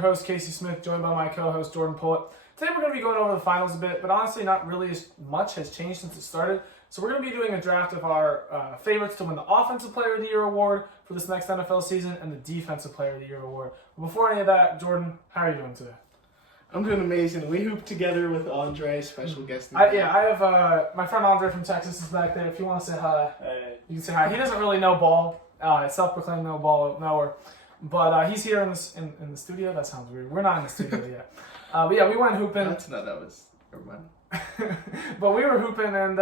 Host Casey Smith, joined by my co-host Jordan Poet. Today we're going to be going over the finals a bit, but honestly not really as much has changed since it started. So we're going to be doing a draft of our favorites to win the Offensive Player of the Year award for this next NFL season and the Defensive Player of the Year award. But before any of that, Jordan, how are you doing today? I'm doing amazing. We hooped together with Andre, special guest. I have my friend Andre from Texas is back there. If you want to say hi, you can say hi. He doesn't really know ball. Self-proclaimed no ball knower. But he's here in the studio. That sounds weird. We're not in the studio yet. But yeah, we went hooping. Never mind. But we were hooping, and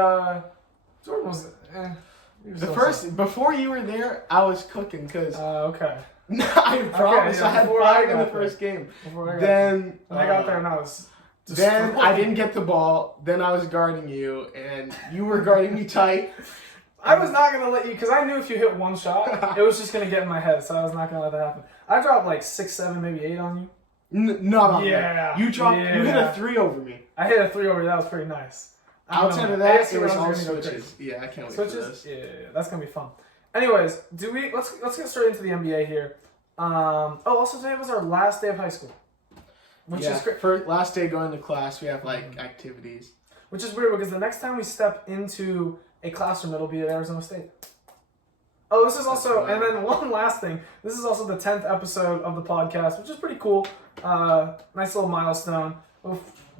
Jordan was. Before you were there, I was cooking because. Okay. I promise. I had 5 in the first game. Then I got there, and I was. Then I didn't get the ball. Then I was guarding you, and you were guarding me tight. I was not going to let you, because I knew if you hit one shot, it was just going to get in my head, so I was not going to let that happen. I dropped like 6, 7, maybe 8 on you. Not on that. You hit a 3 over me. I hit a 3 over you. That was pretty nice. Outside of that, it was all switches. Yeah, I can't wait for this. Yeah, that's going to be fun. Anyways, let's get straight into the NBA here. Also today was our last day of high school. Which is great. For last day going to class, we have activities. Which is weird because the next time we step into a classroom, it'll be at Arizona State. Oh, this is also, and then one last thing. This is also the 10th episode of the podcast, which is pretty cool. Nice little milestone.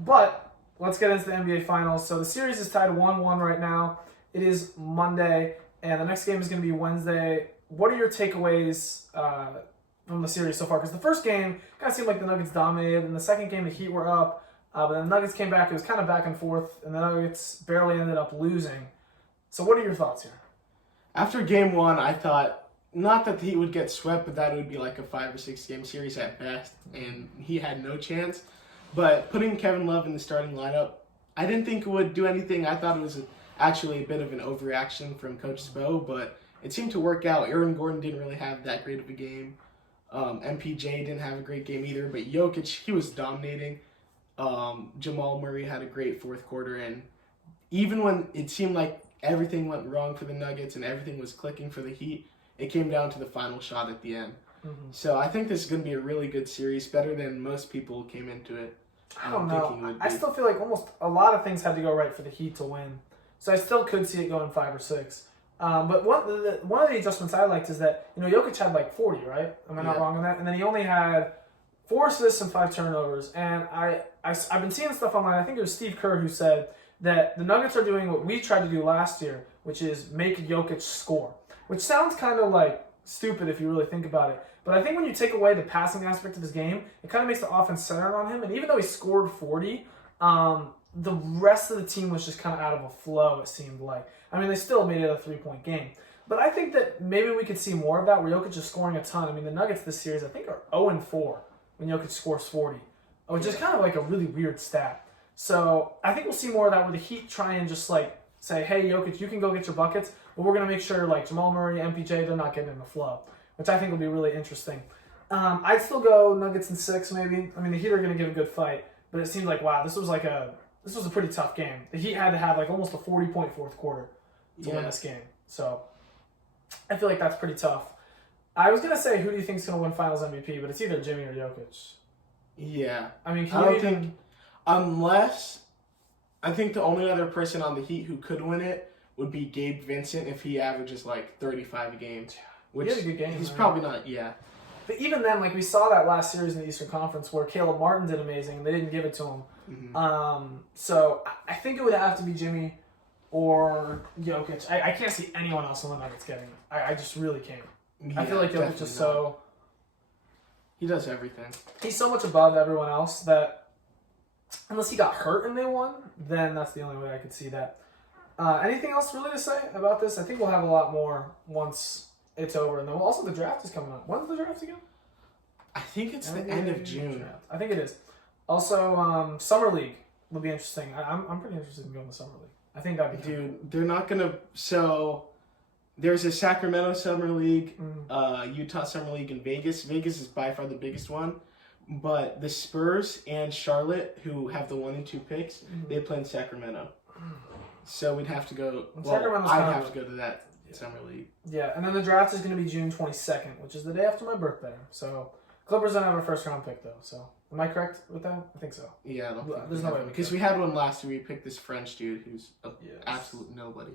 But let's get into the NBA Finals. So the series is tied 1-1 right now. It is Monday, and the next game is going to be Wednesday. What are your takeaways from the series so far? Because the first game kind of seemed like the Nuggets dominated, and the second game the Heat were up. But then the Nuggets came back. It was kind of back and forth, and the Nuggets barely ended up losing. So what are your thoughts here? After game 1, I thought not that the Heat would get swept, but that it would be like a 5 or 6 game series at best, and he had no chance. But putting Kevin Love in the starting lineup, I didn't think it would do anything. I thought it was actually a bit of an overreaction from Coach Spo, but it seemed to work out. Aaron Gordon didn't really have that great of a game. MPJ didn't have a great game either, but Jokic, he was dominating. Jamal Murray had a great fourth quarter, and even when it seemed like everything went wrong for the Nuggets and everything was clicking for the Heat, it came down to the final shot at the end. Mm-hmm. So I think this is going to be a really good series, better than most people came into it. I don't know. I still feel like almost a lot of things had to go right for the Heat to win. So I still could see it going 5 or 6. But one of the adjustments I liked is that, Jokic had like 40, right? Am I not wrong on that? And then he only had 4 assists and 5 turnovers. And I've been seeing stuff online. I think it was Steve Kerr who said that the Nuggets are doing what we tried to do last year, which is make Jokic score. Which sounds kind of like stupid if you really think about it. But I think when you take away the passing aspect of his game, it kind of makes the offense centered on him. And even though he scored 40, the rest of the team was just kind of out of a flow, it seemed like. I mean, they still made it a 3-point game. But I think that maybe we could see more of that where Jokic is scoring a ton. I mean, the Nuggets this series, I think, are 0-4 when Jokic scores 40, which is kind of like a really weird stat. So I think we'll see more of that where the Heat try and just say, hey, Jokic, you can go get your buckets, but we're going to make sure Jamal Murray, MPJ, they're not getting in the flow, which I think will be really interesting. I'd still go Nuggets in 6 maybe. I mean, the Heat are going to give a good fight, but it seemed like, wow, this was a pretty tough game. The Heat had to have almost a 40-point fourth quarter to win this game. So I feel like that's pretty tough. I was going to say, who do you think is going to win Finals MVP, but it's either Jimmy or Jokic. Yeah. I mean, unless I think the only other person on the Heat who could win it would be Gabe Vincent if he averages 35 a game. Which he had a good game. He's probably not, But even then, we saw that last series in the Eastern Conference where Caleb Martin did amazing and they didn't give it to him. Mm-hmm. So I think it would have to be Jimmy or Jokic. I can't see anyone else in the Nuggets getting it. I just really can't. I feel like Jokic is so... He does everything. He's so much above everyone else that unless he got hurt and they won, then that's the only way I could see that. Anything else really to say about this? I think we'll have a lot more once it's over. And then also the draft is coming up. When's the draft again? I think it's the end of June. I think it is. Also, Summer League will be interesting. I'm pretty interested in going to Summer League. I think that'd be Dude, they're not going to... So, there's a Sacramento Summer League, Utah Summer League in Vegas. Vegas is by far the biggest one. But the Spurs and Charlotte, who have the 1 and 2 picks, they play in Sacramento. So we'd have to go... I'd have to go to that summer league. Yeah, and then the draft is going to be June 22nd, which is the day after my birthday. So Clippers don't have a first-round pick, though, so... Am I correct with that? I think so. Yeah, I don't think there's no way. Because we had one last year. We picked this French dude who's an absolute nobody.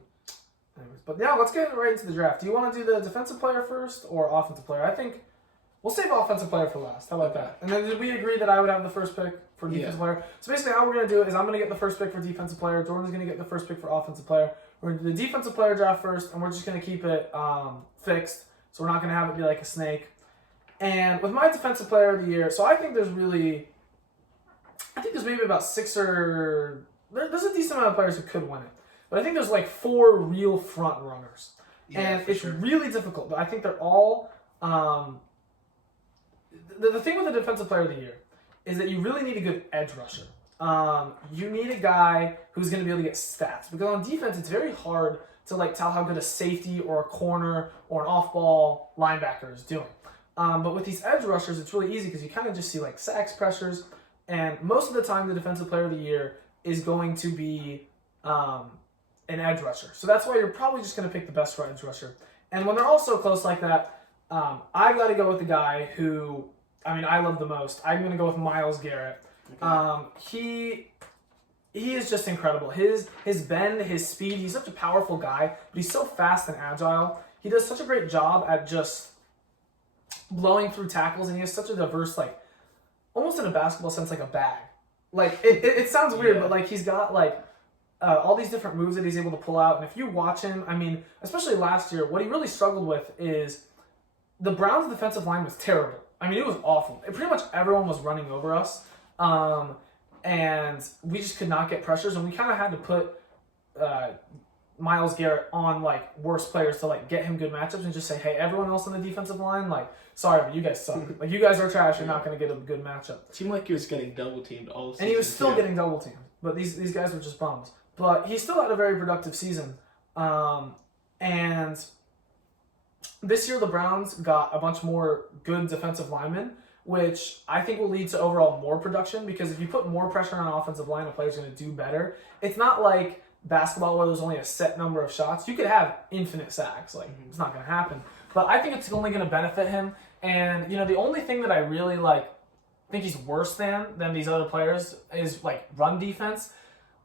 Anyways, but yeah, let's get right into the draft. Do you want to do the defensive player first or offensive player? I think we'll save offensive player for last. How about that? And then did we agree that I would have the first pick for defensive player? So basically how we're going to do it is I'm going to get the first pick for defensive player. Jordan's going to get the first pick for offensive player. We're going to do the defensive player draft first, and we're just going to keep it fixed. So we're not going to have it be like a snake. And with my defensive player of the year, so I think there's maybe about there's a decent amount of players who could win it. But I think there's like 4 real front runners. And it's really difficult. But I think they're all... The thing with the defensive player of the year is that you really need a good edge rusher. You need a guy who's going to be able to get stats. Because on defense, it's very hard to like tell how good a safety or a corner or an off-ball linebacker is doing. But with these edge rushers, it's really easy because you kind of just see like sacks, pressures, and most of the time the defensive player of the year is going to be an edge rusher. So that's why you're probably just going to pick the best for edge rusher. And when they're all so close like that, I've got to go with the guy who, I love the most. I'm going to go with Myles Garrett. Okay. He is just incredible. His bend, his speed, he's such a powerful guy, but he's so fast and agile. He does such a great job at just blowing through tackles, and he has such a diverse, like, almost in a basketball sense, like a bag. Like, it sounds weird, but, like, he's got, like, all these different moves that he's able to pull out. And if you watch him, especially last year, what he really struggled with is the Browns' defensive line was terrible. It was awful. Pretty much everyone was running over us. And we just could not get pressures, and we kind of had to put Myles Garrett on, like, worse players to, like, get him good matchups and just say, hey, everyone else on the defensive line, like, sorry, but you guys suck. Like, you guys are trash. You're not going to get a good matchup. It seemed like he was getting double-teamed all season. And he was still getting double-teamed. But these guys were just bums. But he still had a very productive season. And this year the Browns got a bunch more good defensive linemen, which I think will lead to overall more production, because if you put more pressure on an offensive line, a player's going to do better. It's not like basketball where there's only a set number of shots. You could have infinite sacks. Like, it's not going to happen. But I think it's only going to benefit him. And, the only thing that I really, think he's worse than these other players is, run defense.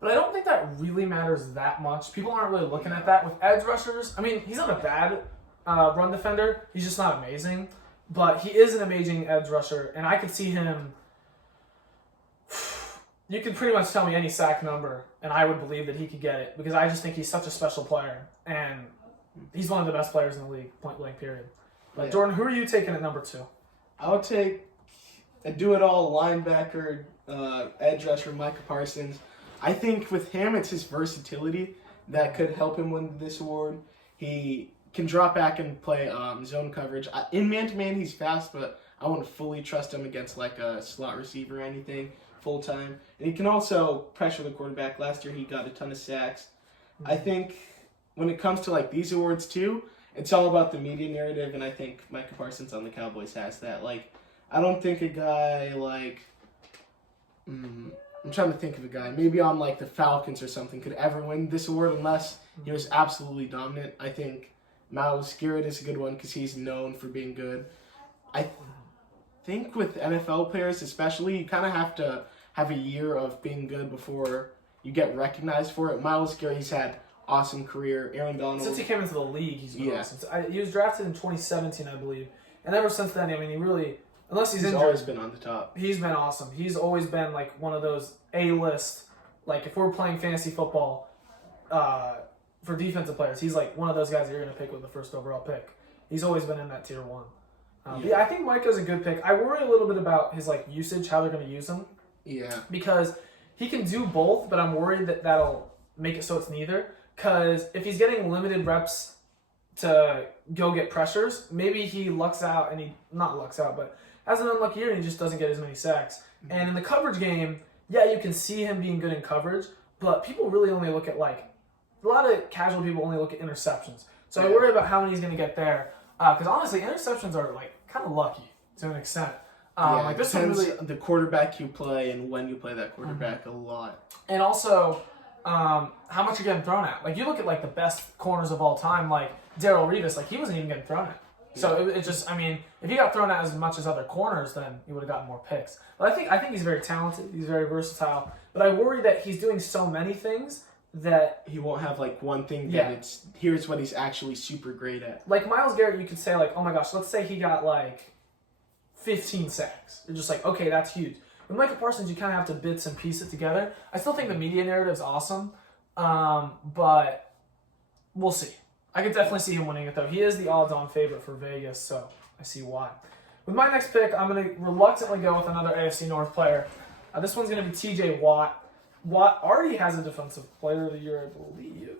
But I don't think that really matters that much. People aren't really looking at that. With edge rushers, he's not a bad run defender. He's just not amazing. But he is an amazing edge rusher, and I could see him... You could pretty much tell me any sack number, and I would believe that he could get it, because I just think he's such a special player, and he's one of the best players in the league, point blank, period. But Jordan, who are you taking at number 2? I'll take a do-it-all linebacker, edge rusher, Micah Parsons. I think with him, it's his versatility that could help him win this award. He can drop back and play zone coverage. In man-to-man, he's fast, but I wouldn't fully trust him against like a slot receiver or anything full-time. And he can also pressure the quarterback. Last year, he got a ton of sacks. I think when it comes to like these awards too, it's all about the media narrative, and I think Micah Parsons on the Cowboys has that. Like, I don't think a guy like... I'm trying to think of a guy, maybe on like the Falcons or something, could ever win this award unless he was absolutely dominant. I think Myles Garrett is a good one because he's known for being good. I think with NFL players especially, you kind of have to have a year of being good before you get recognized for it. Myles Garrett, he's had awesome career. Aaron Donald. Since he came into the league, he's been awesome. He was drafted in 2017, I believe. And ever since then, he really... Unless he's injured, always been on the top. He's been awesome. He's always been like one of those A-list, like if we're playing fantasy football for defensive players, he's like one of those guys that you're going to pick with the first overall pick. He's always been in that tier 1. I think Micah's a good pick. I worry a little bit about his like usage, how they're going to use him. Yeah. Because he can do both, but I'm worried that that'll make it so it's neither. Because if he's getting limited reps to go get pressures, maybe he lucks out, and not lucks out, but has an unlucky year and he just doesn't get as many sacks. Mm-hmm. And in the coverage game, you can see him being good in coverage, but people really only look at a lot of casual people only look at interceptions. So I worry about how many he's going to get there. Because honestly, interceptions are kind of lucky to an extent. This depends really, the quarterback you play and when you play that quarterback a lot. And also, how much you're getting thrown at. You look at the best corners of all time, like Darrelle Revis, he wasn't even getting thrown at. So it just, I mean, if he got thrown out as much as other corners, then he would have gotten more picks. But I think he's very talented. He's very versatile. But I worry that he's doing so many things that he won't have like one thing that it's here's what he's actually super great at. Like Myles Garrett, you could say like, oh my gosh, let's say he got like 15 sacks. You're just like, okay, that's huge. With Micah Parsons, you kind of have to bits and piece it together. I still think the media narrative is awesome, but we'll see. I could definitely see him winning it though. He is the odds-on favorite for Vegas, so I see why. With my next pick, I'm going to reluctantly go with another AFC North player. This one's going to be T.J. Watt. Watt already has a Defensive Player of the Year, I believe.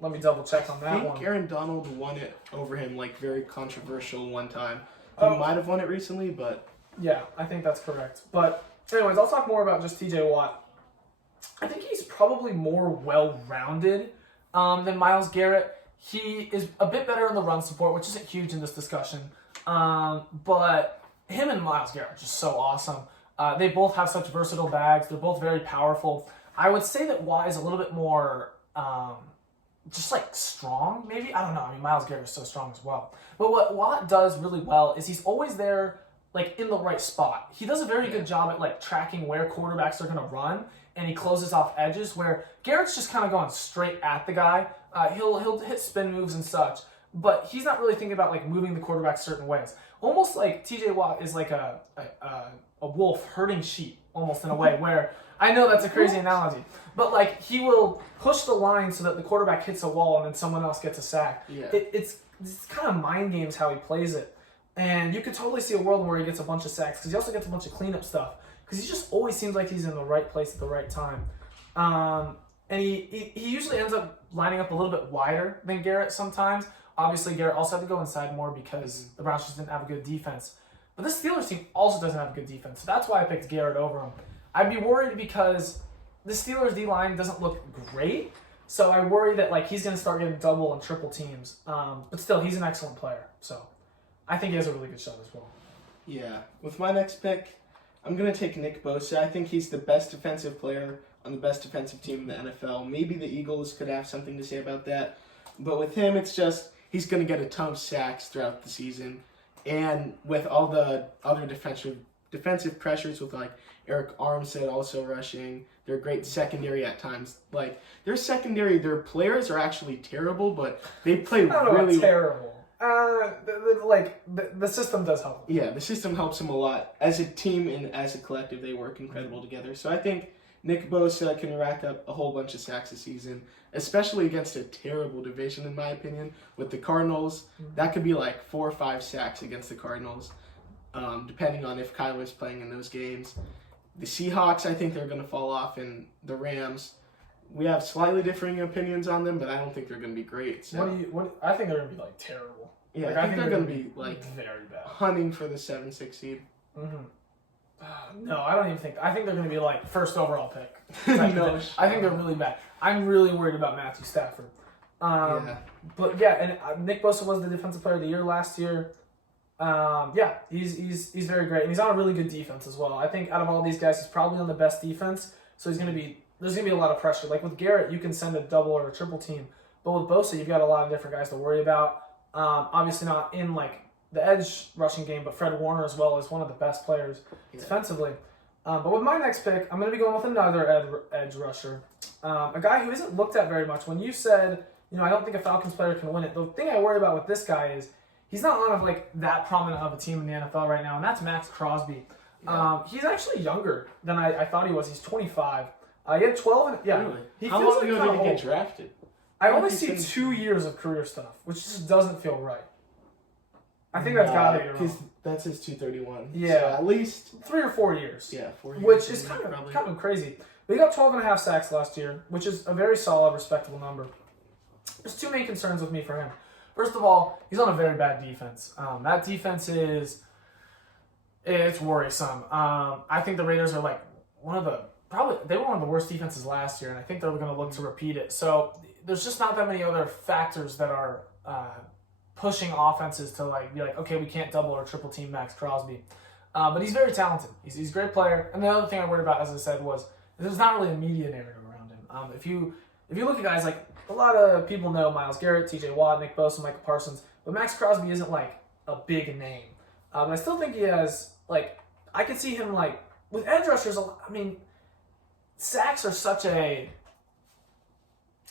Let me double check on that one. I think Aaron Donald won it over him, like very controversial one time. He might have won it recently, but yeah, I think that's correct. But anyways, I'll talk more about just T.J. Watt. I think he's probably more well-rounded than Myles Garrett. He is a bit better in the run support, which isn't huge in this discussion. But him and Myles Garrett are just so awesome. They both have such versatile bags. They're both very powerful. I would say that Watt is a little bit more just like strong, maybe. I don't know. I mean, Myles Garrett is so strong as well. But what Watt does really well is he's always there, like in the right spot. He does a very good job at like tracking where quarterbacks are going to run, and he closes off edges. Where Garrett's just kind of going straight at the guy. He'll hit spin moves and such, but he's not really thinking about like moving the quarterback certain ways. Almost like T.J. Watt is like a wolf herding sheep, almost in a way, where I know that's a crazy analogy, but like he will push the line so that the quarterback hits a wall and then someone else gets a sack. Yeah. It's kind of mind games how he plays it, and you could totally see a world where he gets a bunch of sacks because he also gets a bunch of cleanup stuff because he just always seems like he's in the right place at the right time. And he usually ends up lining up a little bit wider than Garrett sometimes. Obviously, Garrett also had to go inside more because the Browns just didn't have a good defense. But this Steelers team also doesn't have a good defense, so that's why I picked Garrett over him. I'd be worried because the Steelers D-line doesn't look great, so I worry that like he's going to start getting double and triple teams. But still, he's an excellent player, so I think he has a really good shot as well. Yeah. With my next pick, I'm going to take Nick Bosa. I think he's the best defensive player on the best defensive team in the NFL. Maybe the Eagles could have something to say about that. But with him, it's just he's going to get a ton of sacks throughout the season. And with all the other defensive pressures with like Eric Armstead also rushing, they're great secondary at times. Like their secondary, their players are actually terrible, but they play really terrible. The system does help. Yeah, the system helps them a lot. As a team and as a collective, they work incredible together. So I think Nick Bosa can rack up a whole bunch of sacks this season, especially against a terrible division, in my opinion. With the Cardinals, that could be like 4 or 5 sacks against the Cardinals, depending on if Kyler's playing in those games. The Seahawks, I think they're going to fall off, and the Rams, we have slightly differing opinions on them, but I don't think they're going to be great. So. I think they're going to be like terrible. Yeah, I think they're going to be like very bad, hunting for the 7-6 seed. Mm-hmm. No, I don't even think. I think they're going to be like first overall pick. No, I think they're really bad. I'm really worried about Matthew Stafford. But yeah, and Nick Bosa was the Defensive Player of the Year last year. Yeah, he's very great, and he's on a really good defense as well. I think out of all these guys, he's probably on the best defense. So there's going to be a lot of pressure. Like with Garrett, you can send a double or a triple team, but with Bosa, you've got a lot of different guys to worry about. Obviously not in like the edge rushing game, but Fred Warner as well is one of the best players defensively. But with my next pick, I'm going to be going with another edge rusher, a guy who isn't looked at very much. When you said, I don't think a Falcons player can win it, the thing I worry about with this guy is he's not on like that prominent of a team in the NFL right now, and that's Max Crosby. Yeah. He's actually younger than I thought he was. He's 25. He had 12. And, yeah, really? How long ago did he get drafted? I only see 2 years of career stuff, which just doesn't feel right. I think that's got to be because that's his 231. Yeah, so at least 3 or 4 years. Yeah, 4 years. Which is kind of crazy. But he got 12.5 sacks last year, which is a very solid, respectable number. There's 2 main concerns with me for him. First of all, he's on a very bad defense. That defense it's worrisome. I think the Raiders are like they were one of the worst defenses last year, and I think they're going to look to repeat it. So there's just not that many other factors that are pushing offenses to like be like, okay, we can't double or triple team Max Crosby. But he's very talented. He's a great player. And the other thing I worried about, as I said, was there's not really a media narrative around him. If you look at guys like a lot of people know Myles Garrett, T.J. Watt, Nick Bosa, Micah Parsons, But Max Crosby isn't like a big name. But I still think he has, like, I could see him, like, with edge rushers, I mean, sacks are such a,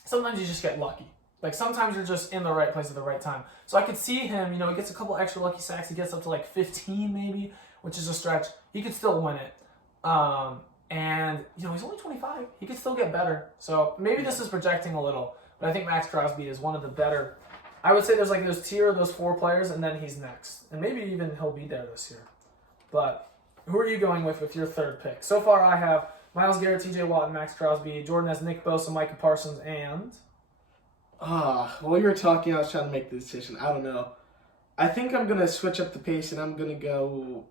sometimes you just get lucky. Like, sometimes you're just in the right place at the right time. So I could see him, he gets a couple extra lucky sacks. He gets up to, like, 15 maybe, which is a stretch. He could still win it. And, he's only 25. He could still get better. So maybe this is projecting a little. But I think Max Crosby is one of the better. I would say there's, like, those tier of those 4 players, and then he's next. And maybe even he'll be there this year. But who are you going with your third pick? So far I have Myles Garrett, TJ Watt, and Max Crosby. Jordan has Nick Bosa, Micah Parsons, and... While you were talking, I was trying to make the decision. I don't know. I think I'm going to switch up the pace, and I'm going to go...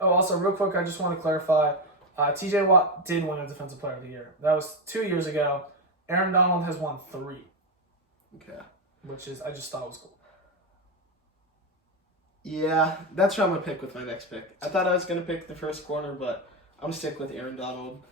Oh, also, real quick, I just want to clarify. TJ Watt did win a Defensive Player of the Year. That was 2 years ago. Aaron Donald has won 3. Okay. Which is, I just thought was cool. Yeah, that's what I'm going to pick with my next pick. I thought I was going to pick the first corner, but I'm going to stick with Aaron Donald.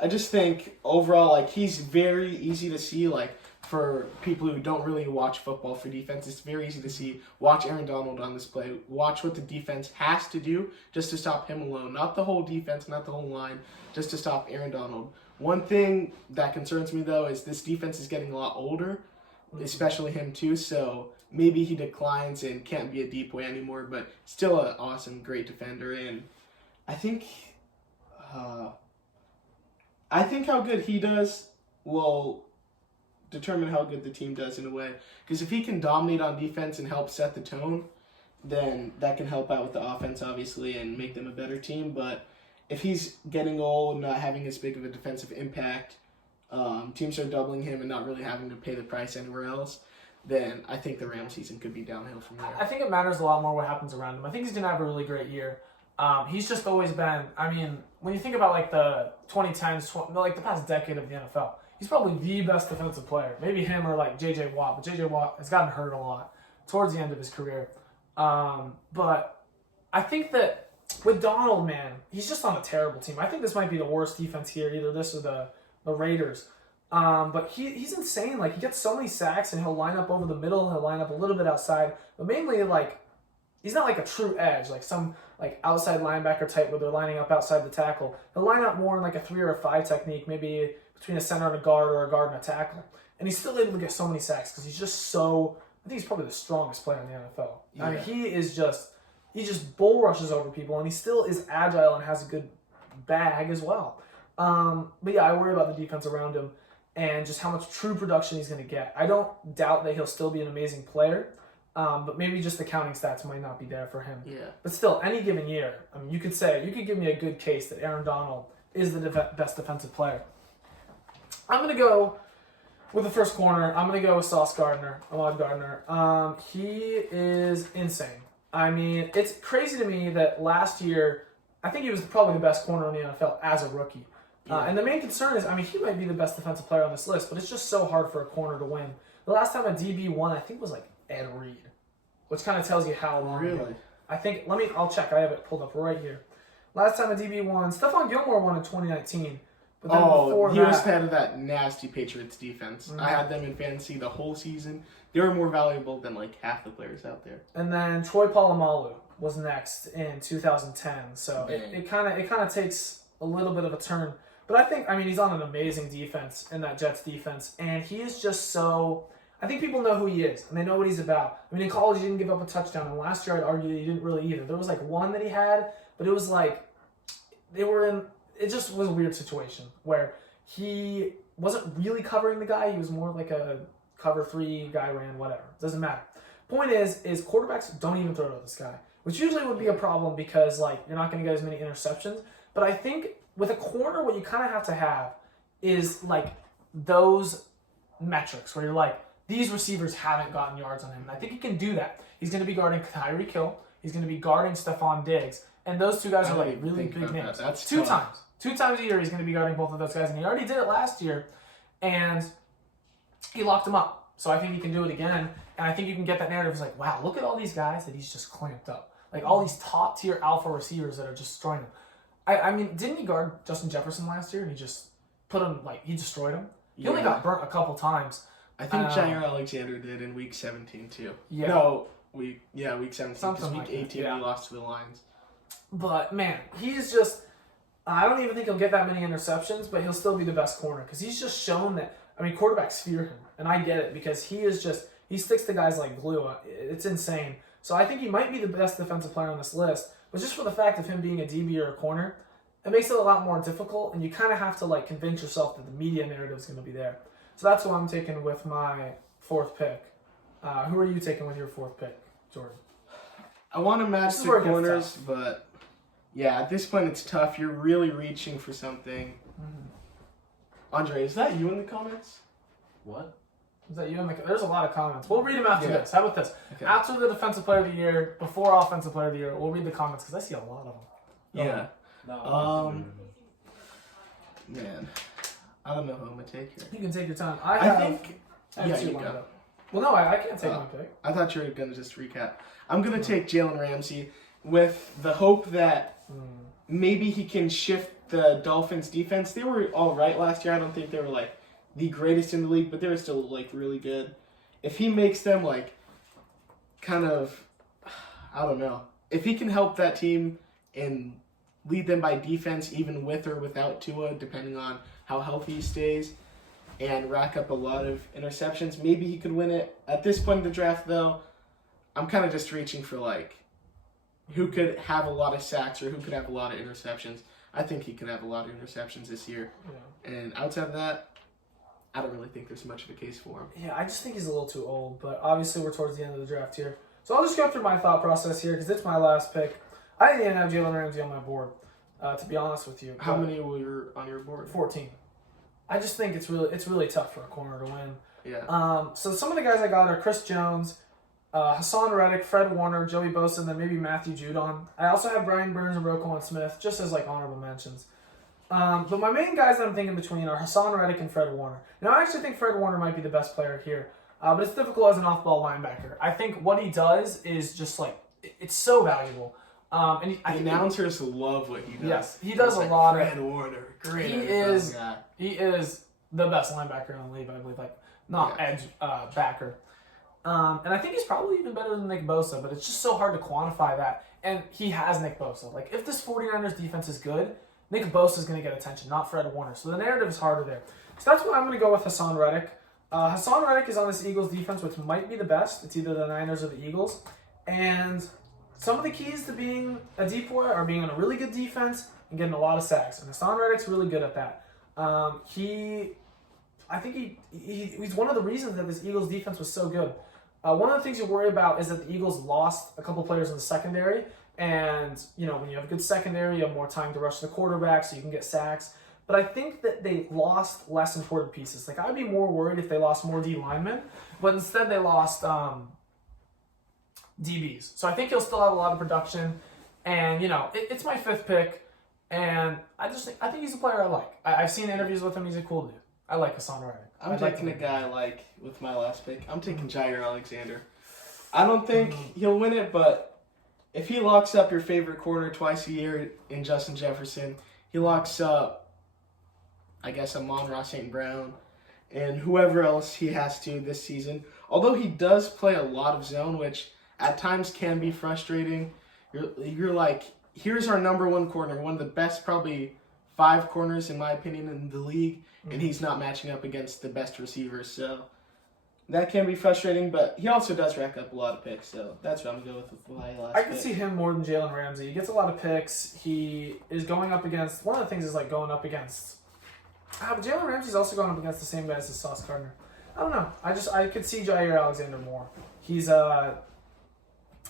I just think, overall, like, he's very easy to see, like, for people who don't really watch football for defense, it's very easy to see. Watch Aaron Donald on this play. Watch what the defense has to do just to stop him alone. Not the whole defense, not the whole line, just to stop Aaron Donald. One thing that concerns me, though, is this defense is getting a lot older, especially him, too, so maybe he declines and can't be a DPOY anymore, but still an awesome, great defender, and I think how good he does will determine how good the team does in a way. Because if he can dominate on defense and help set the tone, then that can help out with the offense, obviously, and make them a better team. But if he's getting old, not having as big of a defensive impact, teams are doubling him and not really having to pay the price anywhere else, then I think the Rams season could be downhill from there. I think it matters a lot more what happens around him. I think he's going to have a really great year. He's just always been, when you think about like the 2010s, like the past decade of the NFL, he's probably the best defensive player. Maybe him or like J.J. Watt, but J.J. Watt has gotten hurt a lot towards the end of his career. But I think that with Donald, man, he's just on a terrible team. I think this might be the worst defense here, either this or the Raiders. But he's insane. Like, he gets so many sacks, and he'll line up over the middle, he'll line up a little bit outside, but mainly, like, he's not like a true edge, like some like outside linebacker type where they're lining up outside the tackle. He'll line up more in like a 3 or a 5 technique, maybe between a center and a guard or a guard and a tackle. And he's still able to get so many sacks because he's just so, I think he's probably the strongest player in the NFL. Yeah. I mean, he just bull rushes over people, and he still is agile and has a good bag as well. But yeah, I worry about the defense around him and just how much true production he's going to get. I don't doubt that he'll still be an amazing player. But maybe just the counting stats might not be there for him. Yeah. But still, any given year, you could give me a good case that Aaron Donald is the best defensive player. I'm going to go with the first corner. I'm going to go with Ahmad Gardner. He is insane. I mean, it's crazy to me that last year, I think he was probably the best corner in the NFL as a rookie. Yeah. And the main concern is, he might be the best defensive player on this list, but it's just so hard for a corner to win. The last time a DB won, I think, was like Ed Reed, which kind of tells you how long. Really? I think, I'll check. I have it pulled up right here. Last time a DB won, Stephon Gilmore won in 2019. But then before he was head of that nasty Patriots defense. Mm-hmm. I had them in fantasy the whole season. They were more valuable than like half the players out there. And then Troy Polamalu was next in 2010. So it kind of takes a little bit of a turn. But I think, he's on an amazing defense in that Jets defense. And he is just so... I think people know who he is, and they know what he's about. In college, he didn't give up a touchdown, and last year I'd argue that he didn't really either. There was, like, one that he had, but it was, like, it just was a weird situation where he wasn't really covering the guy. He was more like a cover 3 guy ran, whatever. Doesn't matter. Point is quarterbacks don't even throw to this guy, which usually would be a problem because, like, you're not going to get as many interceptions. But I think with a corner, what you kind of have to have is, like, those metrics where you're like, these receivers haven't gotten yards on him. And I think he can do that. He's going to be guarding Tyreek Hill. He's going to be guarding Stephon Diggs. And those two guys are like really big names. That's two times. 2 times a year he's going to be guarding both of those guys. And he already did it last year. And he locked them up. So I think he can do it again. And I think you can get that narrative. It's like, wow, look at all these guys that he's just clamped up. Like all these top tier alpha receivers that are just destroying him. Didn't he guard Justin Jefferson last year? And he just put him, he destroyed him? He only got burnt a couple times. I think Jair Alexander did in week 17 too. Yeah. No, week 17. Something week like 18 that, yeah. he lost to the Lions. But, man, he's just... I don't even think he'll get that many interceptions, but he'll still be the best corner because he's just shown that, I mean, quarterbacks fear him, and I get it because he sticks to guys like glue. It's insane. So I think he might be the best defensive player on this list, but just for the fact of him being a DB or a corner, it makes it a lot more difficult, and you kind of have to like convince yourself that the media narrative is going to be there. So that's who I'm taking with my 4th pick. Who are you taking with your 4th pick, Jordan? I want to match the corners, but... Yeah, at this point it's tough. You're really reaching for something. Mm-hmm. Andre, is that you in the comments? What? Is that you in the... There's a lot of comments. We'll read them after this. How about this? Okay. After the Defensive Player of the Year, before Offensive Player of the Year, we'll read the comments because I see a lot of them. Yeah. No, man, I don't know who I'm going to take here. You can take your time. I think... Yeah, you go. Well, no, I can't take my pick. I thought you were going to just recap. I'm going to take Jalen Ramsey with the hope that maybe he can shift the Dolphins defense. They were all right last year. I don't think they were like the greatest in the league, but they were still like really good. If he makes them like kind of, I don't know, if he can help that team and lead them by defense even with or without Tua, depending on how healthy he stays, and rack up a lot of interceptions, maybe he could win it. At this point in the draft, though, I'm kind of just reaching for like who could have a lot of sacks or who could have a lot of interceptions. I think he could have a lot of interceptions this year. Yeah. And outside of that, I don't really think there's much of a case for him. Yeah, I just think he's a little too old, but obviously we're towards the end of the draft here. So I'll just go through my thought process here because it's my last pick. I didn't even have Jalen Ramsey on my board, to be honest with you. How many were on your board? 14. I just think it's really tough for a corner to win. Yeah. So some of the guys I got are Chris Jones, Hassan Reddick, Fred Warner, Joey Bosa, and then maybe Matthew Judon. I also have Brian Burns and Roquan Smith, just as like honorable mentions. But my main guys that I'm thinking between are Hassan Reddick and Fred Warner. Now, I actually think Fred Warner might be the best player here, but it's difficult as an off-ball linebacker. I think what he does is just like, it's so valuable. And the announcers love what he does. Yes, he does a lot of... Fred Warner, great. He is the best linebacker in the league, I believe, like, not edge backer. And I think he's probably even better than Nick Bosa, but it's just so hard to quantify that. And he has Nick Bosa. Like, if this 49ers defense is good, Nick Bosa is going to get attention, not Fred Warner. So the narrative is harder there. So that's why I'm going to go with Hassan Reddick. Hassan Reddick is on this Eagles defense, which might be the best. It's either the Niners or the Eagles. And some of the keys to being a DPOY are being on a really good defense and getting a lot of sacks. And Hassan Reddick's really good at that. I think he's one of the reasons that this Eagles defense was so good. One of the things you worry about is that the Eagles lost a couple players in the secondary. And, you know, when you have a good secondary, you have more time to rush the quarterback so you can get sacks. But I think that they lost less important pieces. Like, I'd be more worried if they lost more D linemen, but instead they lost DBs. So I think he'll still have a lot of production. And, you know, it's my 5th pick. And I think he's a player I like. I've seen interviews with him. He's a cool dude. I like Hassan Reddick. I'm taking a guy like, with my last pick, I'm taking Jair Alexander. I don't think he'll win it, but if he locks up your favorite corner twice a year in Justin Jefferson, he locks up, I guess, Amon-Ra St. Brown and whoever else he has to this season. Although he does play a lot of zone, which at times can be frustrating. You're like, here's our number one corner, one of the best probably 5 corners, in my opinion, in the league, and he's not matching up against the best receivers. So that can be frustrating, but he also does rack up a lot of picks, so that's what I'm going to go with my last pick. I can pick. see him more than Jalen Ramsey. He gets a lot of picks. He is going up against, one of the things is like going up against, but Jalen Ramsey's also going up against the same guys as Sauce Gardner. I don't know. I could see Jair Alexander more. He's, I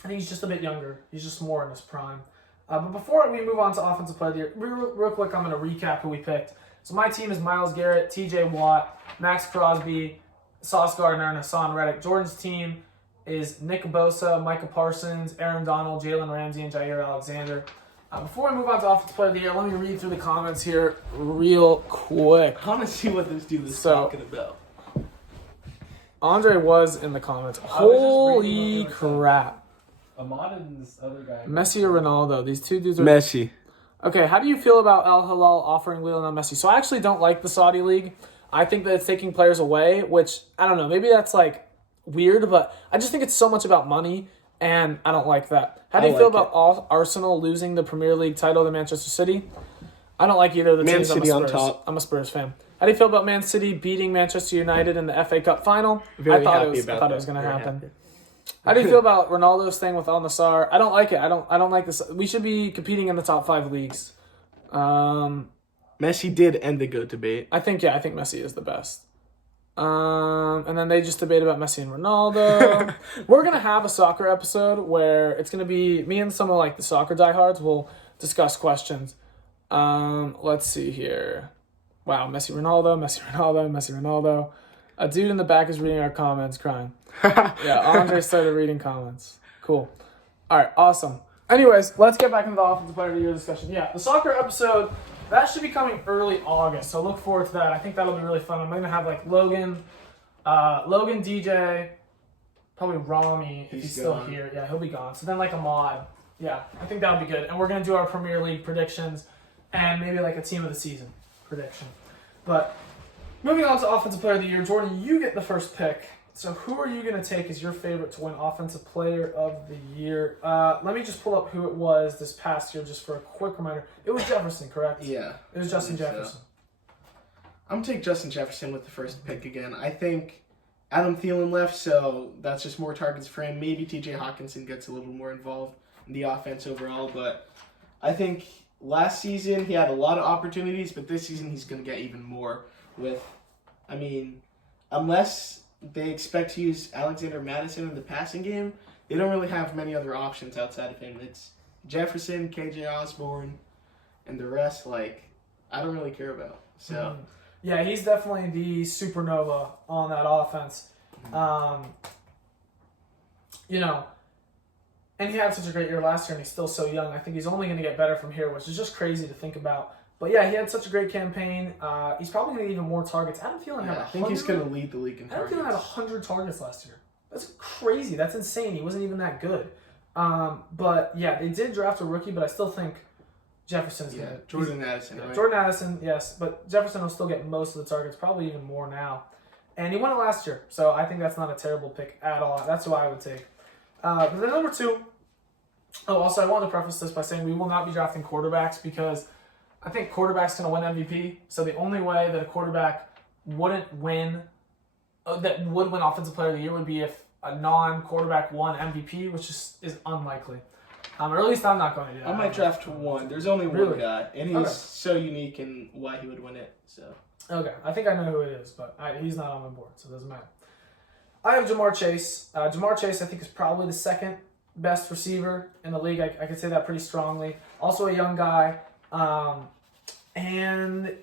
think he's just a bit younger. He's just more in his prime. But before we move on to offensive player of the year, real quick, I'm going to recap who we picked. So my team is Myles Garrett, T.J. Watt, Max Crosby, Sauce Gardner, and Hassan Reddick. Jordan's team is Nick Bosa, Micah Parsons, Aaron Donald, Jalen Ramsey, and Jair Alexander. Before we move on to offensive player of the year, let me read through the comments here real quick. I want to see what this dude is talking about. Andre was in the comments. Holy crap. Ahmad and this other guy. Messi or Ronaldo? These two dudes are... Messi. Okay, how do you feel about Al Hilal offering Lionel Messi? So I actually don't like the Saudi League. I think that it's taking players away, which, I don't know, maybe that's, like, weird, but I just think it's so much about money, and I don't like that. How do you feel about Arsenal losing the Premier League title to Manchester City? I don't like either of the teams. Man City on top. I'm a Spurs fan. How do you feel about Man City beating Manchester United in the FA Cup final? I thought it was going to happen. Happy. How do you feel about Ronaldo staying with Al Nassr? I don't like it. I don't like this. We should be competing in the top 5 leagues. Messi did end the GOAT debate. I think Messi is the best. And then they just debate about Messi and Ronaldo. We're gonna have a soccer episode where it's gonna be me and some of like the soccer diehards will discuss questions. Let's see here. Wow, Messi, Ronaldo. A dude in the back is reading our comments, crying. Yeah, Andre started reading comments. Cool. All right, awesome. Anyways, let's get back into the Offensive Player of the Year discussion. Yeah, the soccer episode, that should be coming early August, so look forward to that. I think that'll be really fun. I'm going to have, like, Logan, DJ, probably Rami, if he's still here. Yeah, he'll be gone. So then, like, Ahmad. Yeah, I think that'll be good. And we're going to do our Premier League predictions and maybe, like, a Team of the Season prediction. But moving on to Offensive Player of the Year, Jordan, you get the first pick. So who are you going to take as your favorite to win Offensive Player of the Year? Let me just pull up who it was this past year just for a quick reminder. It was Jefferson, correct? Yeah. It was Justin Jefferson. I'm going to take Justin Jefferson with the first pick again. I think Adam Thielen left, so that's just more targets for him. Maybe TJ Hawkinson gets a little more involved in the offense overall, but I think last season he had a lot of opportunities, but this season he's going to get even more unless they expect to use Alexander Madison in the passing game, they don't really have many other options outside of him. It's Jefferson, KJ Osborne, and the rest, like, I don't really care about. So, yeah, he's definitely the supernova on that offense. And he had such a great year last year, and he's still so young. I think he's only going to get better from here, which is just crazy to think about. But yeah, he had such a great campaign. He's probably going to get even more targets. Adam Thielen had 100. I think he's going to lead the league in targets. Adam Thielen had 100 targets last year. That's crazy. That's insane. He wasn't even that good. But yeah, they did draft a rookie, but I still think Jefferson's going to. Jordan Addison, right? Jordan Addison, yes. But Jefferson will still get most of the targets, probably even more now. And he won it last year, so I think that's not a terrible pick at all. That's who I would take. But then number 2. Oh, also, I want to preface this by saying we will not be drafting quarterbacks because I think quarterback's going to win MVP. So the only way that a quarterback wouldn't win, that would win Offensive Player of the Year would be if a non-quarterback won MVP, which is unlikely. Or at least I'm not going to do that. I might draft one. There's only one guy, and he's so unique in why he would win it. So okay, I think I know who it is, but he's not on my board, so it doesn't matter. I have Jamar Chase. Jamar Chase, I think, is probably the second best receiver in the league. I could say that pretty strongly. Also a young guy. And,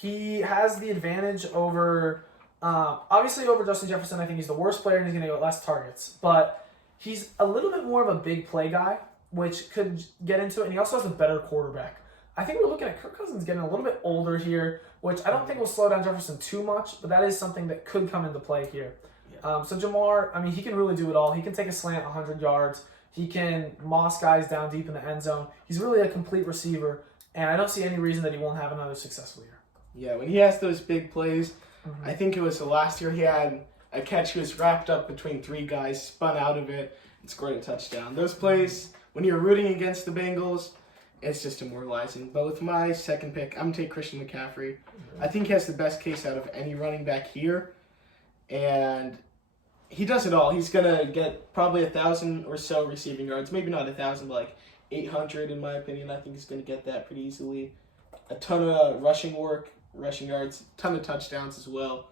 he has the advantage over, obviously over Justin Jefferson. I think he's the worst player and he's going to get less targets. But he's a little bit more of a big play guy, which could get into it. And he also has a better quarterback. I think we're looking at Kirk Cousins getting a little bit older here, which I don't think will slow down Jefferson too much, but that is something that could come into play here. So Jamar, he can really do it all. He can take a slant 100 yards. He can moss guys down deep in the end zone. He's really a complete receiver, and I don't see any reason that he won't have another successful year. Yeah, when he has those big plays, I think it was the last year he had a catch. He was wrapped up between 3 guys, spun out of it, and scored a touchdown. Those plays, when you're rooting against the Bengals, it's just demoralizing. But with my second pick, I'm going to take Christian McCaffrey. I think he has the best case out of any running back here, and he does it all. He's going to get probably 1,000 or so receiving yards. Maybe not 1,000, but like 800 in my opinion. I think he's going to get that pretty easily. A ton of rushing yards, ton of touchdowns as well.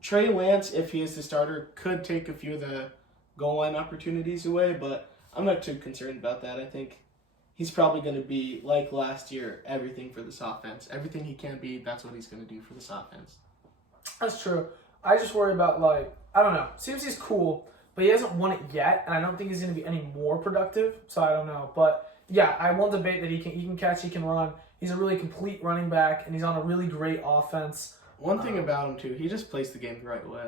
Trey Lance, if he is the starter, could take a few of the goal line opportunities away, but I'm not too concerned about that. I think he's probably going to be, like last year, everything for this offense. Everything he can be, that's what he's going to do for this offense. That's true. I just worry about, I don't know. Seems he's cool, but he hasn't won it yet, and I don't think he's going to be any more productive, so I don't know. But, yeah, I won't debate that he can catch, he can run. He's a really complete running back, and he's on a really great offense. One thing about him, too, he just plays the game the right way.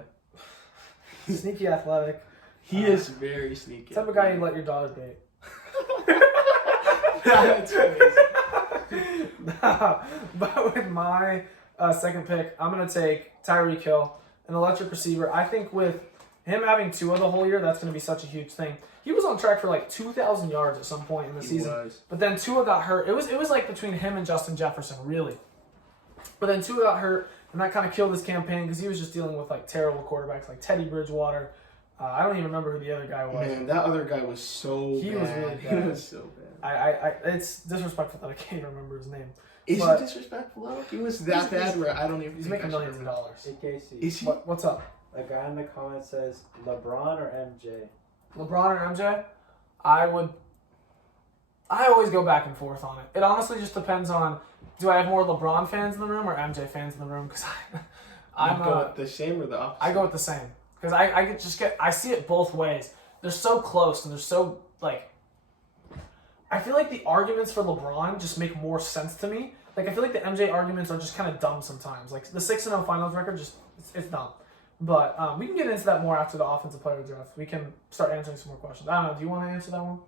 Sneaky athletic. He is very sneaky. Type of guy you'd let your daughter date. That's crazy. But with my second pick, I'm going to take Tyreek Hill, an electric receiver. I think with him having Tua the whole year, that's going to be such a huge thing. He was on track for like 2,000 yards at some point in the season. But then Tua got hurt. It was like between him and Justin Jefferson, really. But then Tua got hurt, and that kind of killed his campaign because he was just dealing with like terrible quarterbacks like Teddy Bridgewater. I don't even remember who the other guy was. Man, that other guy was so bad. He was really bad. He was so bad. It's disrespectful that I can't even remember his name. Is it disrespectful though? He was that bad where I don't even. He's making millions of dollars. Hey Casey, Is he? What's up? a guy in the comments says LeBron or MJ. LeBron or MJ? I always go back and forth on it. It honestly just depends on, do I have more LeBron fans in the room or MJ fans in the room? Because I go with the same or the opposite? I go with the same. Because I see it both ways. They're so close and they're so, like, I feel like the arguments for LeBron just make more sense to me. Like, I feel like the MJ arguments are just kind of dumb sometimes. Like, the 6-0 finals record, it's dumb. But we can get into that more after the offensive player draft. We can start answering some more questions. I don't know. Do you want to answer that one?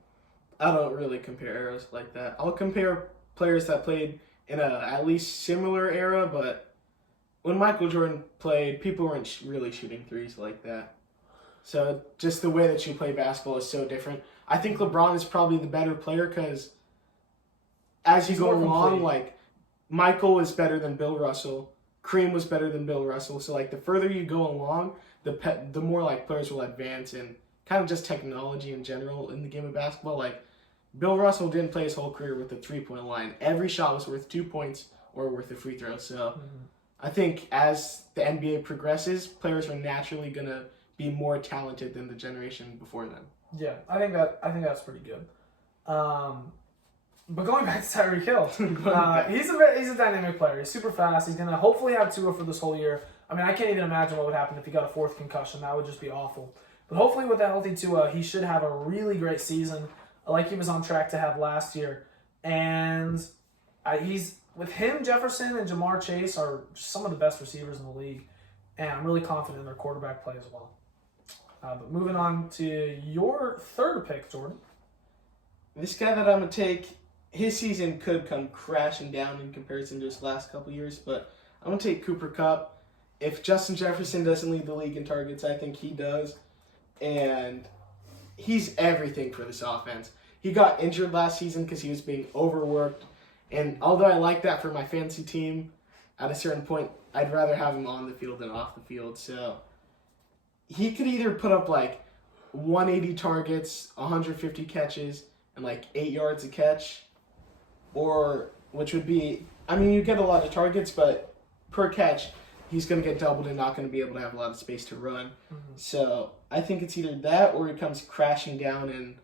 I don't really compare eras like that. I'll compare players that played in a at least similar era, but when Michael Jordan played, people weren't really shooting threes like that. So just the way that you play basketball is so different. I think LeBron is probably the better player because as you go along, like, Michael was better than Bill Russell. Kareem was better than Bill Russell. So, like, the further you go along, the more, like, players will advance in kind of just technology in general in the game of basketball. Like, Bill Russell didn't play his whole career with a three-point line. Every shot was worth 2 points or worth a free throw. So, I think as the NBA progresses, players are naturally going to be more talented than the generation before them. Yeah, I think that's pretty good. But going back to Tyreek Hill, he's a dynamic player. He's super fast. He's going to hopefully have Tua for this whole year. I mean, I can't even imagine what would happen if he got a fourth concussion. That would just be awful. But hopefully with a healthy Tua, he should have a really great season, like he was on track to have last year. And he's with him, Jefferson and Jamar Chase are just some of the best receivers in the league. And I'm really confident in their quarterback play as well. But moving on to your third pick, Jordan. This guy that I'm going to take, his season could come crashing down in comparison to his last couple years, but I'm going to take Cooper Kupp. If Justin Jefferson doesn't lead the league in targets, I think he does. And he's everything for this offense. He got injured last season because he was being overworked. And although I like that for my fantasy team, at a certain point, I'd rather have him on the field than off the field. So he could either put up like 180 targets, 150 catches, and like 8 yards a catch, or which would be, I mean, you get a lot of targets, but per catch, he's going to get doubled and not going to be able to have a lot of space to run. So I think it's either that or it comes crashing down and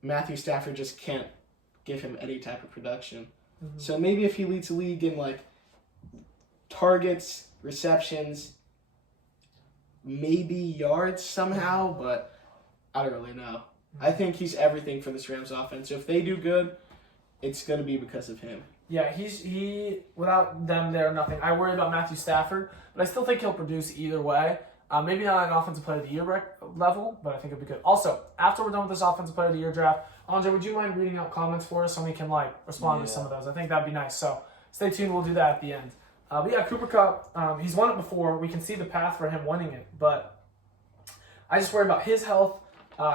Matthew Stafford just can't give him any type of production. So maybe if he leads the league in like targets, receptions, maybe yards somehow, but I don't really know. I think he's everything for this Rams offense. So if they do good, it's going to be because of him. Yeah, he without them, they're nothing. I worry about Matthew Stafford, but I still think he'll produce either way. Maybe not an offensive player of the year level, but I think it'll be good. Also, after we're done with this offensive player of the year draft, Andre, would you mind reading out comments for us so we can respond to some of those? I think that'd be nice. So stay tuned. We'll do that at the end. But yeah, Cooper Kupp, he's won it before. We can see the path for him winning it, but I just worry about his health,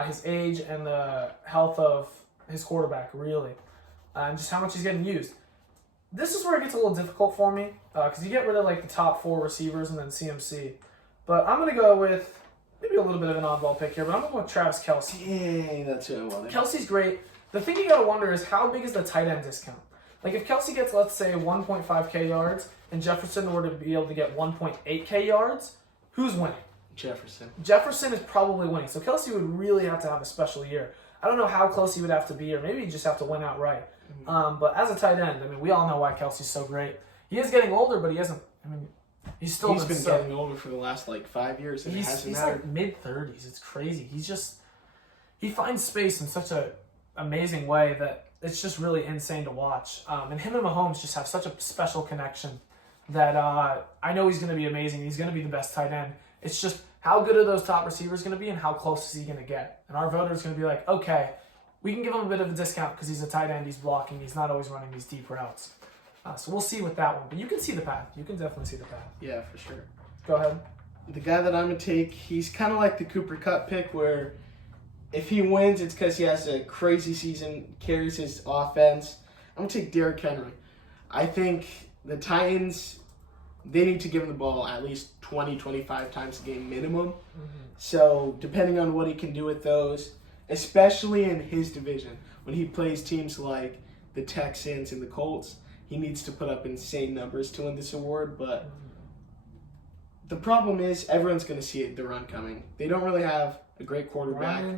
his age, and the health of his quarterback, really, and just how much he's getting used. This is where it gets a little difficult for me because you get rid of like the top 4 receivers and then CMC. But I'm going to go with maybe a little bit of an oddball pick here, but I'm going to go with Travis Kelce. Yay, that's who I wanted. Kelce's great. The thing you got to wonder is how big is the tight end discount? Like if Kelce gets, let's say, 1.5K yards and Jefferson were to be able to get 1.8K yards, who's winning? Jefferson. Jefferson is probably winning. So Kelce would really have to have a special year. I don't know how close he would have to be, or maybe he'd just have to win outright. But as a tight end, I mean, we all know why Kelce's so great. He is getting older, but he hasn't, I mean, he's been getting older for the last, 5 years, and it hasn't mattered. Like mid-30s. It's crazy. He finds space in such an amazing way that it's just really insane to watch. And him and Mahomes just have such a special connection that I know he's going to be amazing. He's going to be the best tight end. It's just how good are those top receivers going to be and how close is he going to get? And our voters going to be like, okay, we can give him a bit of a discount because he's a tight end, he's blocking, he's not always running these deep routes. So we'll see with that one. But you can see the path. You can definitely see the path. Yeah, for sure. Go ahead. The guy that I'm going to take, he's kind of like the Cooper Kupp pick where if he wins, it's because he has a crazy season, carries his offense. I'm going to take Derrick Henry. I think the Titans, they need to give him the ball at least 20, 25 times a game minimum. Mm-hmm. So depending on what he can do with those, especially in his division, when he plays teams like the Texans and the Colts, he needs to put up insane numbers to win this award. But the problem is everyone's going to see the run coming. They don't really have a great quarterback. Ryan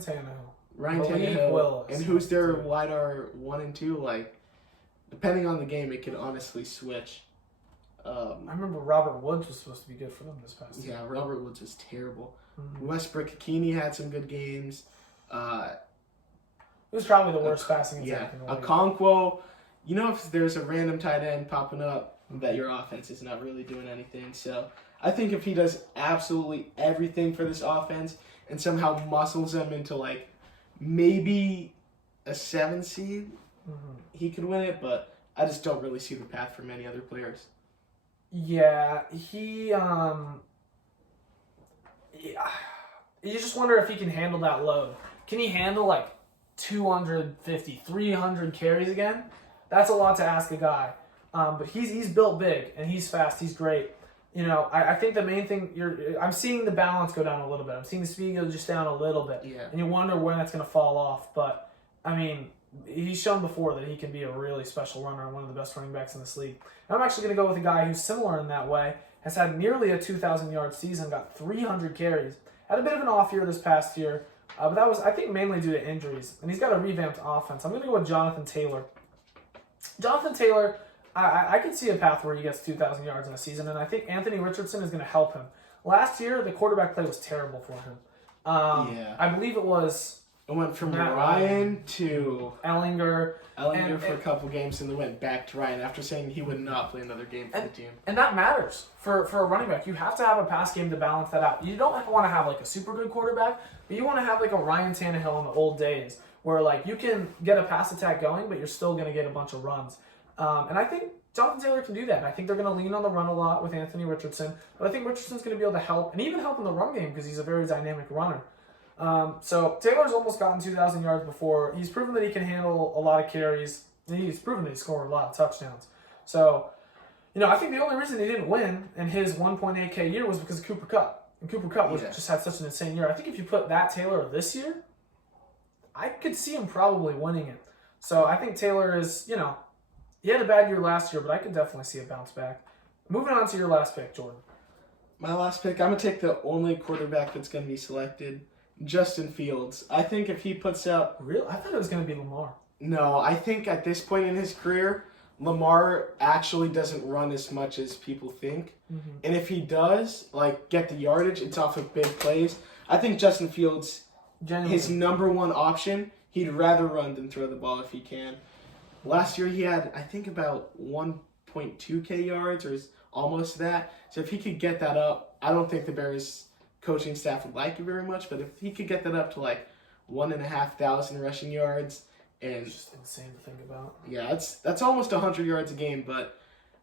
Tannehill. And who's their wide R 1 and 2? Like, depending on the game, it could honestly switch. I remember Robert Woods was supposed to be good for them this past year. Yeah, Robert Woods was terrible. Mm-hmm. Westbrook-Ikini had some good games. It was probably the worst passing attack in the league. Okonkwo, you know, if there's a random tight end popping up, that your offense is not really doing anything. So I think if he does absolutely everything for this offense and somehow muscles them into like maybe a 7 seed, he could win it. But I just don't really see the path for many other players. Yeah, you just wonder if he can handle that load. Can he handle like 250, 300 carries again? That's a lot to ask a guy. But he's built big and he's fast. He's great. You know, I think the main thing I'm seeing the balance go down a little bit. I'm seeing the speed go just down a little bit. Yeah. And you wonder when that's going to fall off. But I mean, he's shown before that he can be a really special runner and one of the best running backs in this league. And I'm actually going to go with a guy who's similar in that way. Has had nearly a 2,000-yard season, got 300 carries. Had a bit of an off year this past year, but that was, I think, mainly due to injuries. And he's got a revamped offense. I'm going to go with Jonathan Taylor. Jonathan Taylor, I can see a path where he gets 2,000 yards in a season, and I think Anthony Richardson is going to help him. Last year, the quarterback play was terrible for him. I believe it went from Ryan to Ellinger for a couple games, and then went back to Ryan after saying he would not play another game for the team. And that matters for a running back. You have to have a pass game to balance that out. You don't want to have like a super good quarterback, but you want to have like a Ryan Tannehill in the old days where like you can get a pass attack going, but you're still going to get a bunch of runs. And I think Jonathan Taylor can do that. I think they're going to lean on the run a lot with Anthony Richardson, but I think Richardson's going to be able to help, and even help in the run game because he's a very dynamic runner. So Taylor's almost gotten 2,000 yards before. He's proven that he can handle a lot of carries, and he's proven that he scored a lot of touchdowns. So, you know, I think the only reason he didn't win in his 1.8K year was because of Cooper Kupp. And Cooper Kupp just had such an insane year. I think if you put that Taylor this year, I could see him probably winning it. So I think Taylor is, you know, he had a bad year last year, but I could definitely see a bounce back. Moving on to your last pick, Jordan. My last pick, I'm going to take the only quarterback that's going to be selected, Justin Fields. I think if he puts up... Really? I thought it was going to be Lamar. No, I think at this point in his career, Lamar actually doesn't run as much as people think. Mm-hmm. And if he does, like, get the yardage, it's off of big plays. I think Justin Fields, his number one option, he'd rather run than throw the ball if he can. Last year he had, I think, about 1.2K yards or almost that. So if he could get that up, I don't think the Bears coaching staff would like it very much, but if he could get that up to like 1,500 rushing yards, and it's just insane to think about. Yeah, that's almost 100 yards a game, but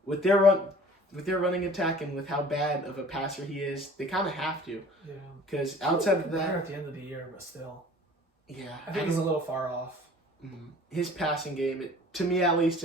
with their running attack and with how bad of a passer he is, they kind of have to. Yeah. Because outside of that, at the end of the year, but still. Yeah, I think he's a little far off. His passing game, to me at least,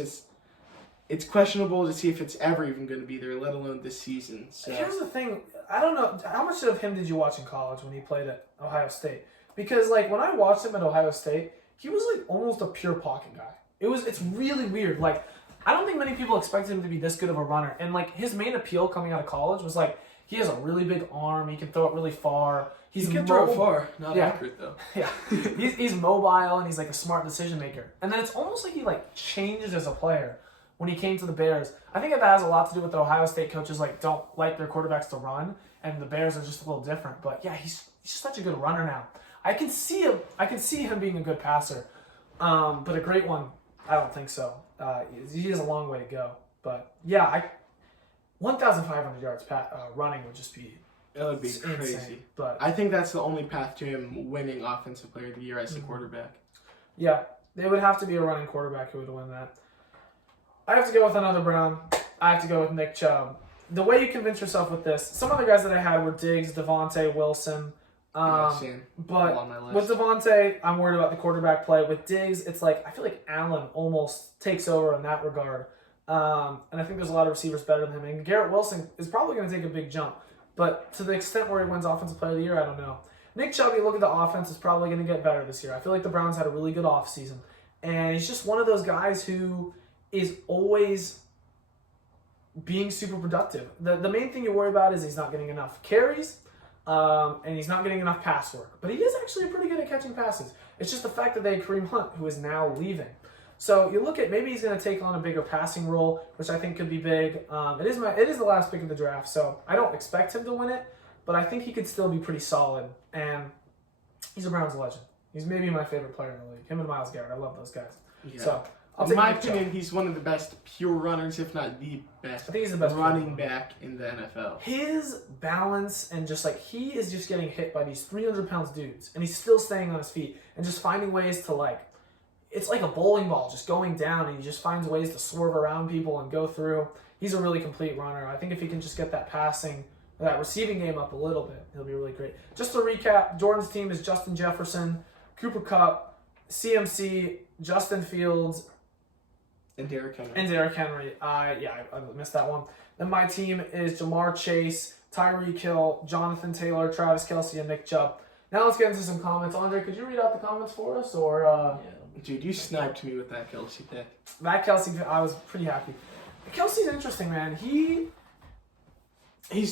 it's questionable to see if it's ever even going to be there, let alone this season. So. Here's the thing. I don't know. How much of him did you watch in college when he played at Ohio State? Because, like, when I watched him at Ohio State, he was, like, almost a pure pocket guy. It's really weird. Like, I don't think many people expected him to be this good of a runner. And, like, his main appeal coming out of college was, like, he has a really big arm. He can throw it really far. He can throw it far. Not accurate, though. Yeah. He's mobile, and he's, like, a smart decision maker. And then it's almost like he, like, changed as a player when he came to the Bears. I think that has a lot to do with the Ohio State coaches, like, don't like their quarterbacks to run, and the Bears are just a little different. But, yeah, he's just such a good runner now. I can see him being a good passer. But a great one, I don't think so. He has a long way to go. But, yeah, 1,500 yards running would just be It would be crazy. Insane, but I think that's the only path to him winning Offensive Player of the Year as a quarterback. Yeah, they would have to be a running quarterback who would win that. I have to go with another Brown. I have to go with Nick Chubb. The way you convince yourself with this, some other guys that I had were Diggs, Devontae, Wilson. Same. But On my list. with Devontae, I'm worried about the quarterback play. With Diggs, it's like I feel like Allen almost takes over in that regard. And I think there's a lot of receivers better than him. And Garrett Wilson is probably going to take a big jump. But to the extent where he wins Offensive Player of the Year, I don't know. Nick Chubb, you look at the offense, is probably going to get better this year. I feel like the Browns had a really good offseason. And he's just one of those guys who is always being super productive. The main thing you worry about is he's not getting enough carries, and he's not getting enough pass work. But he is actually pretty good at catching passes. It's just the fact that they had Kareem Hunt, who is now leaving. So you look at maybe he's going to take on a bigger passing role, which I think could be big. It is the last pick of the draft, so I don't expect him to win it, but I think he could still be pretty solid. And he's a Browns legend. He's maybe my favorite player in the league. Him and Myles Garrett. I love those guys. Yeah. So I'll in take my Nick Chubb. opinion, he's one of the best pure runners, if not the best. I think he's the best running back in the NFL. His balance and just like he is just getting hit by these 300-pound dudes, and he's still staying on his feet and just finding ways to like. It's like a bowling ball just going down, and he just finds ways to swerve around people and go through. He's a really complete runner. I think if he can just get that passing, that receiving game up a little bit, he'll be really great. Just to recap, Jordan's team is Justin Jefferson, Cooper Kupp, CMC, Justin Fields, And Derrick Henry. I missed that one. Then my team is Jamar Chase, Tyreek Hill, Jonathan Taylor, Travis Kelce, and Nick Chubb. Now let's get into some comments. Andre, could you read out the comments for us? Or Dude, you sniped me with that Kelce pick. That Kelce, I was pretty happy. Kelce's interesting, man. He's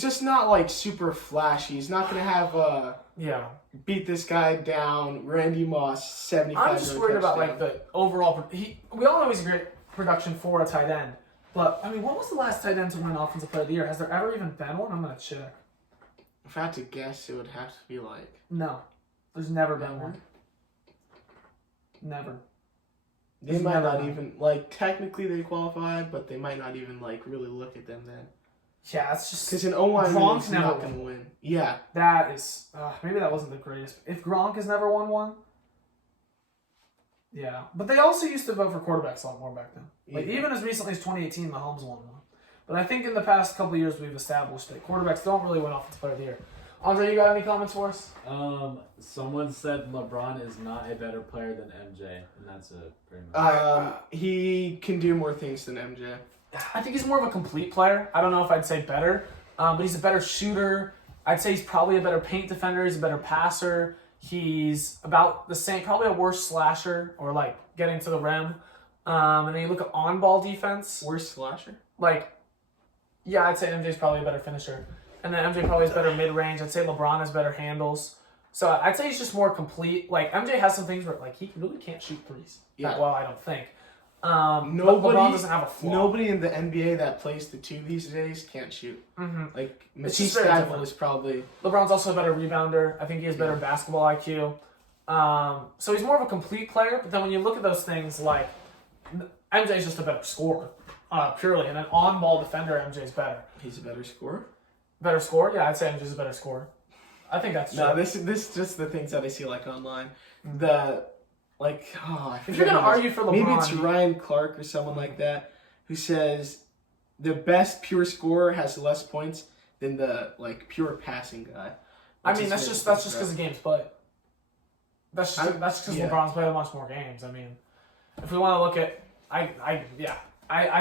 just not like super flashy. He's not gonna have beat this guy down, Randy Moss, 75. I'm just worried about like the overall. We all know he's a great production for a tight end, but I mean, what was the last tight end to win Offensive Player of the Year? Has there ever even been one? I'm gonna check. If I had to guess, it would have to be like No, there's never been one. Never. They might not even like technically they qualified, but they might not even like really look at them then. Yeah, it's just because an O-line Gronk's is never not going to win. Yeah, that is maybe that wasn't the greatest. If Gronk has never won one, yeah, but they also used to vote for quarterbacks a lot more back then. Like even as recently as 2018, Mahomes won one. But I think in the past couple of years we've established that quarterbacks don't really win Offensive Player of the Year. Andre, you got any comments for us? Someone said LeBron is not a better player than MJ, and that's a pretty much. he can do more things than MJ. I think he's more of a complete player. I don't know if I'd say better, but he's a better shooter. I'd say he's probably a better paint defender. He's a better passer. He's about the same, probably a worse slasher or like getting to the rim. And then you look at on-ball defense. Worse slasher? Like, yeah, I'd say MJ's probably a better finisher. And then MJ probably has better mid-range. I'd say LeBron has better handles. So I'd say he's just more complete. Like, MJ has some things where, like, he really can't shoot threes that well, I don't think. But LeBron doesn't have a flaw. Nobody in the NBA that plays the two these days can't shoot. Mm-hmm. Like, Matisse Thybulle is probably... LeBron's also a better rebounder. I think he has better basketball IQ. So he's more of a complete player. But then when you look at those things, like, MJ's just a better scorer, purely. And an on-ball defender, MJ's better. He's a better scorer? Better scorer? Yeah, I'd say MJ's a better scorer. I think that's true. No, this is just the things that I see like online. I think if you're gonna argue for LeBron, maybe it's Ryan Clark or someone like that who says the best pure scorer has less points than the like pure passing guy. I mean, that's just because the game's played. That's just because LeBron's played a bunch more games. I mean, if we want to look at, I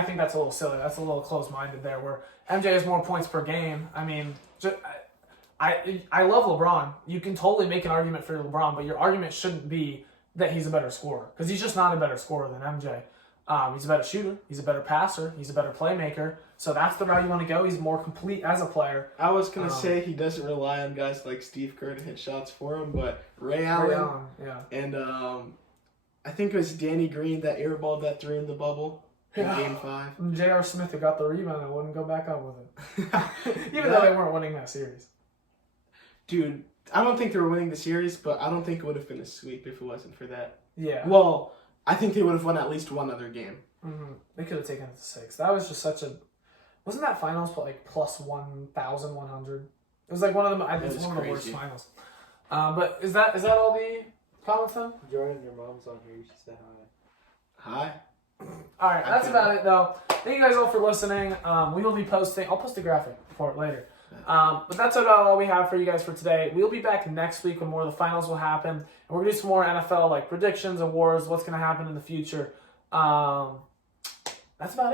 think that's a little silly. That's a little close-minded there. Where MJ has more points per game. I mean, I love LeBron. You can totally make an argument for LeBron, but your argument shouldn't be that he's a better scorer because he's just not a better scorer than MJ. He's a better shooter. He's a better passer. He's a better playmaker. So that's the route you want to go. He's more complete as a player. I was going to say he doesn't rely on guys like Steve Kerr to hit shots for him, but Ray Allen and I think it was Danny Green that airballed that three in the bubble in Game 5. J.R. Smith who got the rebound and wouldn't go back up with it. Even though they weren't winning that series. Dude, I don't think they were winning the series, but I don't think it would have been a sweep if it wasn't for that. Yeah. Well, I think they would have won at least one other game. Mm-hmm. They could have taken it to 6. That was just such a... Wasn't that finals like plus 1,100? It was like one of the worst finals. But is that all the comments then? Jordan, your mom's on here. You should say hi. Hi. All right, that's about it, though. Thank you guys all for listening. We will be posting. I'll post a graphic for it later. But that's about all we have for you guys for today. We'll be back next week when more of the finals will happen. And we're going to do some more NFL like predictions, awards, what's going to happen in the future. That's about it.